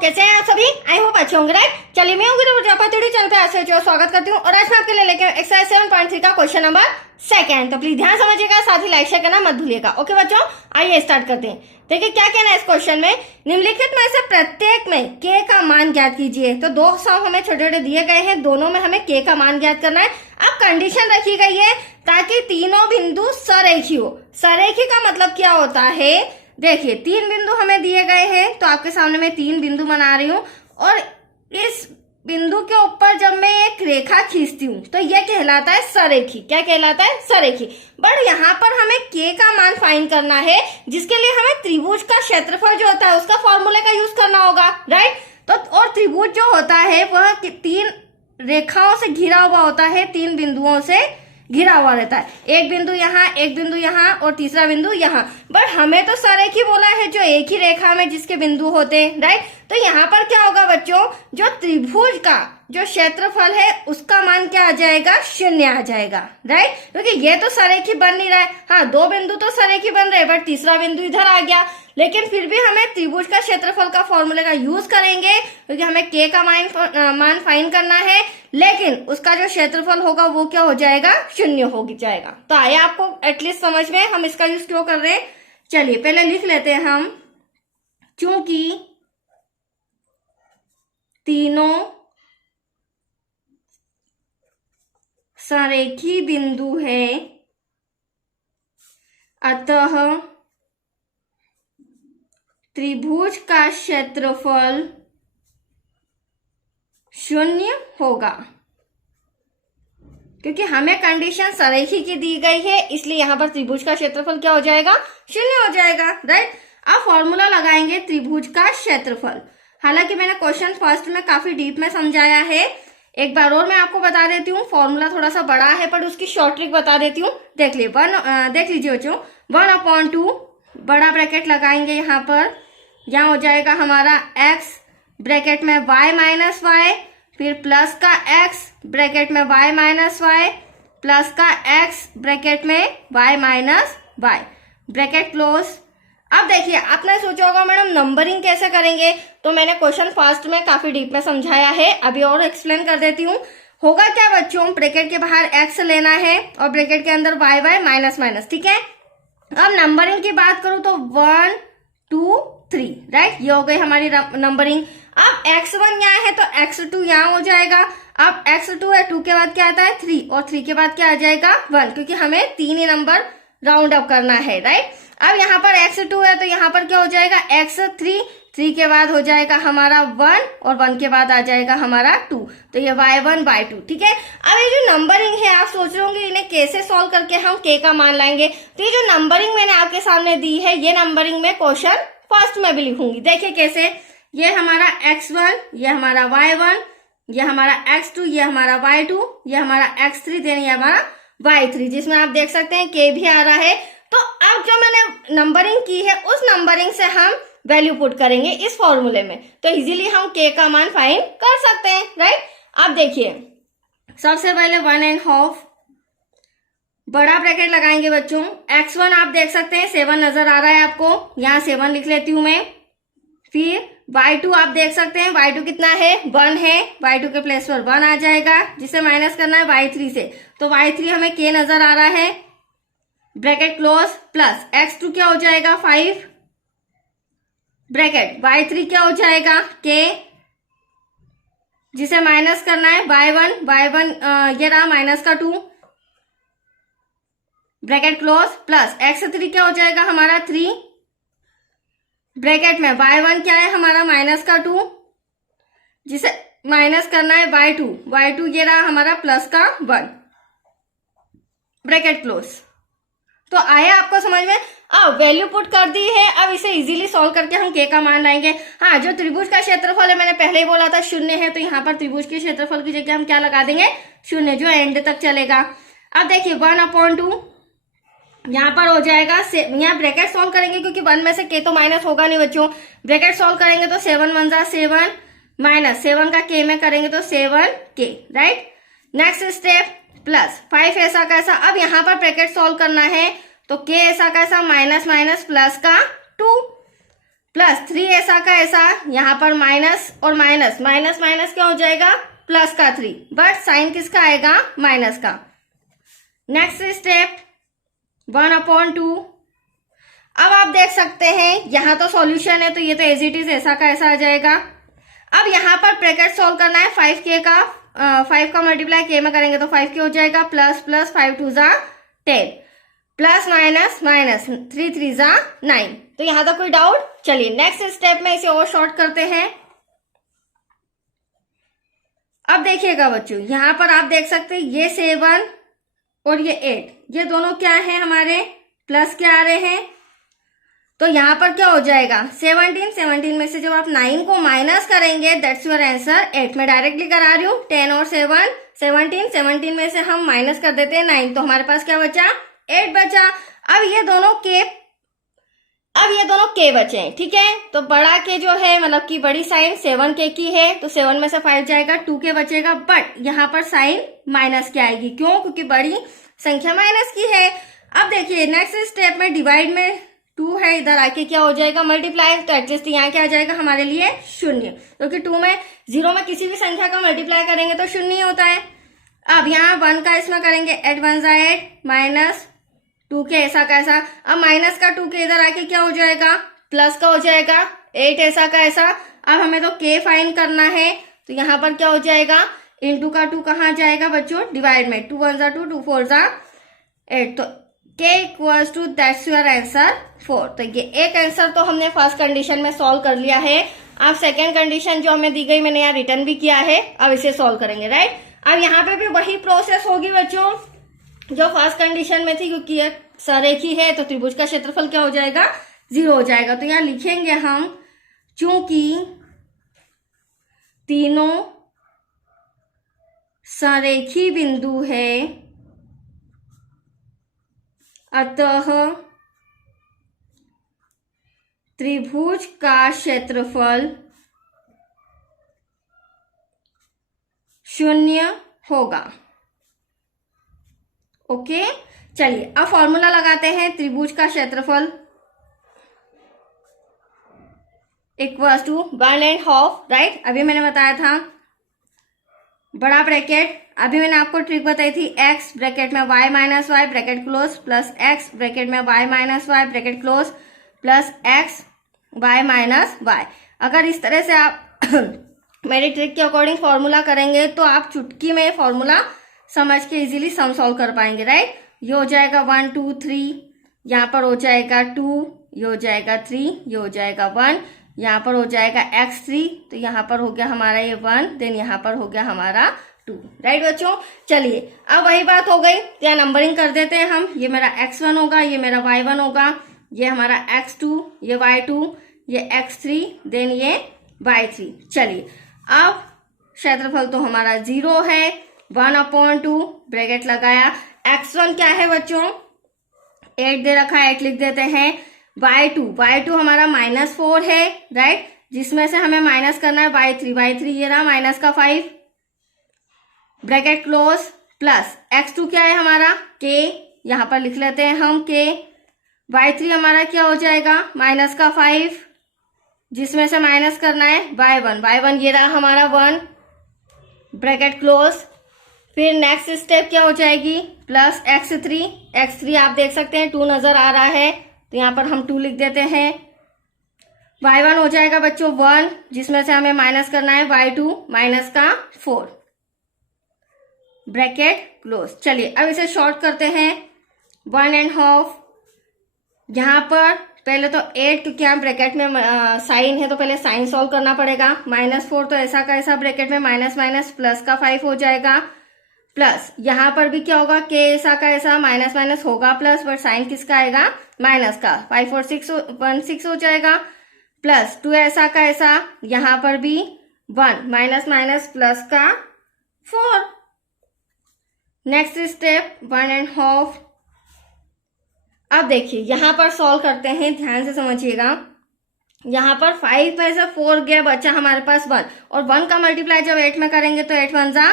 कैसे हैं आप सभी? आई होप अच्छे होंगे, राइट। चलिए मैं होंगी तो प्रजापति चैनल पे ऐसे जो स्वागत करती हूँ और आज मैं आपके लिए लेके एक्सरसाइज 7.3 का क्वेश्चन नंबर 2। तो प्लीज ध्यान समझिएगा, साथ ही लाइक शेयर करना मत भूलिएगा। ओके बच्चों, आइए स्टार्ट करते हैं। देखिए क्या कहना है इस क्वेश्चन में, निम्नलिखित में से प्रत्येक में के का मान ज्ञात कीजिए। तो दो सम हमें छोटे छोटे दिए गए हैं, दोनों में हमें के का मान ज्ञात करना है। अब कंडीशन रखी गई है ताकि तीनों बिंदु सरेखी हो। सरेखी का मतलब क्या होता है, देखिए 3 बिंदु हमें दिए गए हैं, तो आपके सामने मैं 3 बिंदु बना रही हूँ और इस बिंदु के ऊपर जब मैं एक रेखा खींचती हूँ तो यह कहलाता है सरेखी। क्या कहलाता है? सरेखी। बट यहाँ पर हमें के का मान फाइंड करना है, जिसके लिए हमें त्रिभुज का क्षेत्रफल जो होता है उसका फॉर्मूले का यूज करना होगा, राइट। तो और त्रिभुज जो होता है वह 3 रेखाओं से घिरा हुआ होता है, 3 बिंदुओं से घिरा हुआ रहता है। एक बिंदु यहाँ, एक बिंदु यहाँ और तीसरा बिंदु यहाँ। बट हमें तो सरेखी बोला है जो एक ही रेखा में जिसके बिंदु होते हैं, राइट। तो यहाँ पर क्या होगा बच्चों, जो त्रिभुज का जो क्षेत्रफल है उसका मान क्या आ जाएगा? 0 आ जाएगा, राइट। क्योंकि ये तो सरेखी बन नहीं रहा है। हाँ, 2 बिंदु तो सरेखी बन रहे हैं बट तीसरा बिंदु इधर आ गया, लेकिन फिर भी हमें त्रिभुज का क्षेत्रफल का फॉर्मूले का यूज करेंगे क्योंकि हमें के का मान फाइंड करना है, लेकिन उसका जो क्षेत्रफल होगा वो क्या हो जाएगा? 0 हो जाएगा। तो आया आपको एटलीस्ट समझ में हम इसका यूज क्यों कर रहे हैं। चलिए पहले लिख लेते हैं हम, चूंकि तीनों सरेखी बिंदु है अतः त्रिभुज का क्षेत्रफल 0 होगा। क्योंकि हमें कंडीशन सरेखी की दी गई है, इसलिए यहां पर त्रिभुज का क्षेत्रफल क्या हो जाएगा? 0 हो जाएगा, राइट। अब फॉर्मूला लगाएंगे त्रिभुज का क्षेत्रफल। हालांकि मैंने क्वेश्चन फर्स्ट में काफी डीप में समझाया है, एक बार और मैं आपको बता देती हूँ। फॉर्मूला थोड़ा सा बड़ा है पर उसकी शॉर्ट ट्रिक बता देती हूँ। देख लीजिए बच्चों, 1/2 बड़ा ब्रैकेट लगाएंगे यहाँ पर, यहाँ हो जाएगा हमारा x ब्रैकेट में y माइनस वाई, फिर प्लस का x ब्रैकेट में y माइनस वाई, प्लस का x ब्रैकेट में y minus y, bracket close. अब देखिए आपने सोचा होगा मैडम नंबरिंग कैसे करेंगे, तो मैंने क्वेश्चन फर्स्ट में काफी डीप में समझाया है, अभी और एक्सप्लेन कर देती हूँ। होगा क्या बच्चों, ब्रैकेट के बाहर x लेना है और ब्रैकेट के अंदर y माइनस माइनस, ठीक है। अब नंबरिंग की बात करूं तो 1 2 3, राइट, ये हो गई हमारी नंबरिंग। अब x1 यहाँ है तो x2 यहाँ हो जाएगा। अब x2 है, 2 के बाद क्या आता है? 3, और 3 के बाद क्या आ जाएगा? 1, क्योंकि हमें 3 ही नंबर राउंड अप करना है, राइट। अब यहाँ पर x2 है तो यहाँ पर क्या हो जाएगा? x3, 3 के बाद हो जाएगा हमारा 1 और 1 के बाद आ जाएगा हमारा 2, तो ये y1 y2, ठीक है। अब ये जो नंबरिंग है आप सोच रहे होंगे इन्हें कैसे सॉल्व करके हम k का मान लाएंगे, तो ये जो नंबरिंग मैंने आपके सामने दी है ये नंबरिंग में क्वेश्चन फर्स्ट में भी लिखूंगी। देखिए कैसे, ये हमारा x1, ये हमारा y1, ये हमारा x2, ये हमारा y2, ये हमारा x3, देन ये हमारा y3, जिसमें आप देख सकते हैं k भी आ रहा है। तो अब जो मैंने नंबरिंग की है उस नंबरिंग से हम वैल्यू पुट करेंगे इस फॉर्मूले में, तो इजीली हम k का मान फाइंड कर सकते हैं, राइट। अब देखिए सबसे पहले 1.5 बड़ा ब्रैकेट लगाएंगे बच्चों। x1 आप देख सकते हैं 7 नजर आ रहा है आपको, यहाँ 7 लिख लेती हूं मैं। फिर y2 आप देख सकते हैं, y2 कितना है? 1 है, y2 के प्लेस पर 1 आ जाएगा, जिसे माइनस करना है y3 से, तो y3 हमें k नजर आ रहा है, ब्रैकेट क्लोज, प्लस x2 क्या हो जाएगा? 5, ब्रैकेट y3 क्या हो जाएगा? k, जिसे माइनस करना है y1 ये रहा माइनस का 2, ब्रैकेट क्लोज, प्लस x3 क्या हो जाएगा हमारा? 3, ब्रैकेट में y1 क्या है हमारा? माइनस का 2, जिसे माइनस करना है y2 ये रहा हमारा प्लस का 1, ब्रैकेट क्लोज। तो आया आपको समझ में? अब वैल्यू पुट कर दी है, अब इसे इजीली सॉल्व करके हम k का मान लाएंगे। हाँ, जो त्रिभुज का क्षेत्रफल है मैंने पहले ही बोला था 0 है, तो यहाँ पर त्रिभुज के क्षेत्रफल की जगह हम क्या लगा देंगे? 0, जो एंड तक चलेगा। अब देखिए 1/2 यहाँ पर हो जाएगा, यहाँ ब्रैकेट सॉल्व करेंगे क्योंकि 1 में से k तो माइनस होगा नहीं बच्चों, ब्रैकेट सॉल्व करेंगे तो 7 1 जा 7 माइनस 7 का k में करेंगे तो 7k, right. Next step plus 5 ऐसा कैसा। अब यहाँ पर ब्रैकेट सॉल्व करना है तो k ऐसा कैसा? माइनस माइनस प्लस का 2, प्लस 3 ऐसा का ऐसा, यहाँ पर माइनस और माइनस, माइनस माइनस क्या हो जाएगा, प्लस का 3, बट साइन किसका आएगा, माइनस का। Next step 1/2। अब आप देख सकते हैं यहाँ तो सॉल्यूशन है, तो ये तो एज इट इज ऐसा का ऐसा आ जाएगा। अब यहाँ पर ब्रैकेट सॉल्व करना है 5k का, 5 का मल्टीप्लाई k में करेंगे तो 5k हो जाएगा, प्लस प्लस 5 2 जा 10, प्लस माइनस माइनस 3 3 जा 9। तो यहाँ तक कोई डाउट? चलिए नेक्स्ट स्टेप में इसे और शॉर्ट करते हैं। अब देखिएगा बच्चों, यहाँ पर आप देख सकते हैं ये 7 और ये 8, ये दोनों क्या है हमारे, प्लस के आ रहे हैं। तो यहाँ पर क्या हो जाएगा, 17, 17 में से जब आप 9 को माइनस करेंगे दैट्स योर आंसर 8। मैं डायरेक्टली करा रही हूँ, 10 और 7 17, 17 में से हम माइनस कर देते हैं 9, तो हमारे पास क्या बचा, 8 बचा। अब ये दोनों के बचे हैं, ठीक है। तो बड़ा के जो है मतलब कि बड़ी साइन 7k की है, तो 7 में से 5 जाएगा, 2k बचेगा, बट यहाँ पर साइन माइनस की आएगी, क्यों, क्योंकि बड़ी संख्या माइनस की है। अब देखिए नेक्स्ट स्टेप में डिवाइड में 2 है, इधर आके क्या हो जाएगा, मल्टीप्लाई, तो एटलीस्ट यहाँ क्या आ जाएगा हमारे लिए, 0, क्योंकि 2 में 0 में किसी भी संख्या का मल्टीप्लाई करेंगे तो 0 ही होता है। अब यहाँ 1 का इसमें करेंगे 8 1 जा 8, माइनस 2k ऐसा का ऐसा। अब माइनस का 2k इधर आके क्या हो जाएगा, प्लस का हो जाएगा, 8 ऐसा का ऐसा। अब हमें तो k फाइंड करना है, तो यहाँ पर क्या हो जाएगा, इंटू का 2 कहाँ जाएगा बच्चों, डिवाइड में, 2 1 जा 2, 2 4 जा 8, तो k equals to that's your answer 4। तो ये एक आंसर तो हमने फर्स्ट कंडीशन में सॉल्व कर लिया है। अब सेकेंड कंडीशन जो हमें दी गई, मैंने यहाँ रिटर्न भी किया है, अब इसे सॉल्व करेंगे, राइट। अब यहाँ पे भी वही प्रोसेस होगी बच्चों जो फर्स्ट कंडीशन में थी, क्योंकि ये सरेखी है तो त्रिभुज का क्षेत्रफल क्या हो जाएगा, 0 हो जाएगा। तो यहाँ लिखेंगे हम, चूंकि तीनों सरेखी बिंदु है अतः त्रिभुज का क्षेत्रफल 0 होगा। ओके, चलिए अब फॉर्मूला लगाते हैं। त्रिभुज का क्षेत्रफल इक्वल्स टू 1.5, राइट। अभी मैंने बताया था बड़ा ब्रैकेट, अभी मैंने आपको ट्रिक बताई थी, x ब्रैकेट में y minus y bracket close, plus x bracket में y minus y bracket close, plus x y minus y. अगर इस तरह से आप मेरी ट्रिक के अकॉर्डिंग फॉर्मूला करेंगे तो आप चुटकी में फॉर्मूला समझ के इजीली सम सॉल्व कर पाएंगे, राइट। ये हो जाएगा 1 2 3, यहाँ पर हो जाएगा 2, ये हो जाएगा 3, ये हो जाएगा 1, यहाँ पर हो जाएगा x3, तो यहाँ पर हो गया हमारा ये 1, देन यहाँ पर हो गया हमारा 2, राइट बच्चों। चलिए अब वही बात हो गई, यहाँ नंबरिंग कर देते हैं हम। ये मेरा x1 होगा, ये मेरा y1 होगा, ये हमारा x2, ये y2, ये x3, देन ये y3। चलिए अब क्षेत्रफल तो हमारा 0 है, 1/2 ब्रैकेट लगाया। x1 क्या है बच्चों, 8 दे रखा है, 8 लिख देते हैं। y2 हमारा -4 है, राइट, जिसमें से हमें माइनस करना है y3 ये रहा माइनस का 5, ब्रैकेट क्लोज, प्लस x2 क्या है हमारा, k, यहाँ पर लिख लेते हैं हम k, y3 हमारा क्या हो जाएगा, माइनस का 5, जिसमें से माइनस करना है y1 ये रहा हमारा 1, ब्रैकेट क्लोज। फिर नेक्स्ट स्टेप क्या हो जाएगी, प्लस x3 आप देख सकते हैं 2 नजर आ रहा है, तो यहाँ पर हम 2 लिख देते हैं। y1 हो जाएगा बच्चों 1, जिसमें से हमें माइनस करना है y2 माइनस का 4, ब्रैकेट क्लोज। चलिए अब इसे शॉर्ट करते हैं, 1.5, यहाँ पर पहले तो 8, क्योंकि यहाँ ब्रैकेट में साइन है तो पहले साइन सॉल्व करना पड़ेगा, -4 तो ऐसा का ऐसा ब्रैकेट में माइनस माइनस प्लस का 5 हो जाएगा, प्लस यहाँ पर भी क्या होगा, k ऐसा का ऐसा माइनस माइनस होगा प्लस, बट साइन किसका आएगा, माइनस का, 5 और 6 हो जाएगा, प्लस 2 ऐसा का ऐसा, यहाँ पर भी 1 माइनस माइनस प्लस का 4। Next step 1.5। अब देखिए यहाँ पर सॉल्व करते हैं, ध्यान से समझिएगा। यहाँ पर 5 में से 4 गया, बचा हमारे पास 1, और 1 का मल्टीप्लाई जब 8 में करेंगे तो 8 1 जा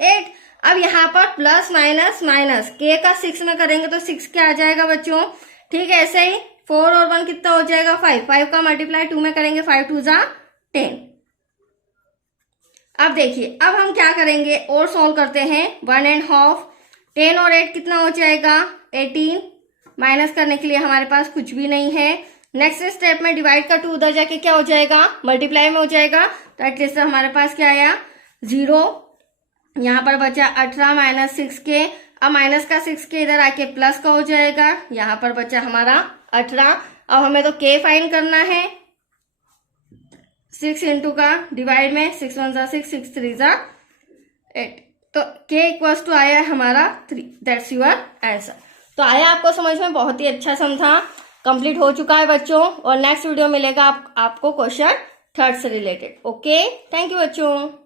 8। अब यहाँ पर प्लस माइनस माइनस, k का 6 में करेंगे तो 6 क्या आ जाएगा बच्चों, ठीक है। ऐसे ही 4 और 1 कितना हो जाएगा 5, 5 का मल्टीप्लाई 2 में करेंगे 5 2 जा 10। अब देखिए अब हम क्या करेंगे और सॉल्व करते हैं 1.5, 10 और 8 कितना हो जाएगा 18, माइनस करने के लिए हमारे पास कुछ भी नहीं है। नेक्स्ट स्टेप में डिवाइड का 2 उधर जाके क्या हो जाएगा मल्टीप्लाई में हो जाएगा, तो एटलीस्ट हमारे पास क्या आया 0, यहाँ पर बचा 18 माइनस 6 के, अब माइनस का 6 के इधर आके प्लस का हो जाएगा, यहाँ पर बचा हमारा 18। अब हमें तो के फाइंड करना है, 6 इंटू का डिवाइड में 6 1 जा 6, 6 3 जा 8, तो के इक्वल्स टू आया है हमारा 3। That's your answer. तो आया आपको समझ में, बहुत ही अच्छा सम था, कंप्लीट हो चुका है बच्चों। और नेक्स्ट वीडियो मिलेगा आपको क्वेश्चन 3 से रिलेटेड। ओके, थैंक यू बच्चों।